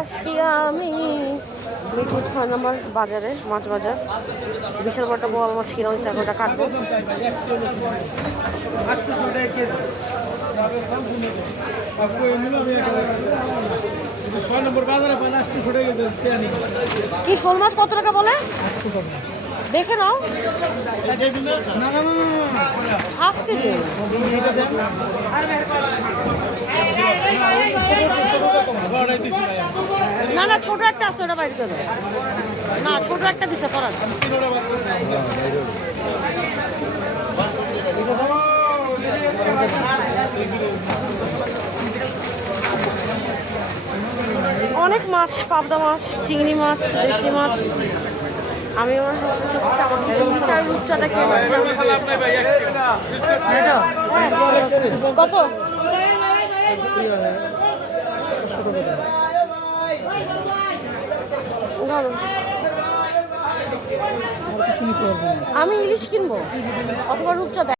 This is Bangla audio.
আসি আমি মিরপুর 6 নম্বর বাজারে, মাছ বাজার। বিশাল বড়টা বোয়াল মাছ কিনা হয়েছে, এখন ওটা কাটবো। কি শোল মাছ কত টাকা বলে দেখে নাও। 5 কেজি। না না, ছোট একটা আছে, ওটা বাইরে করে। না, ছোট একটা দিছে পড়ার। অনেক মাছ, পাবদা মাছ, চিংড়ি মাছ, দেশি মাছ। আমি আমার রূপচাটাকে কত আমি ইলিশ কিনবো অথবা রূপচা।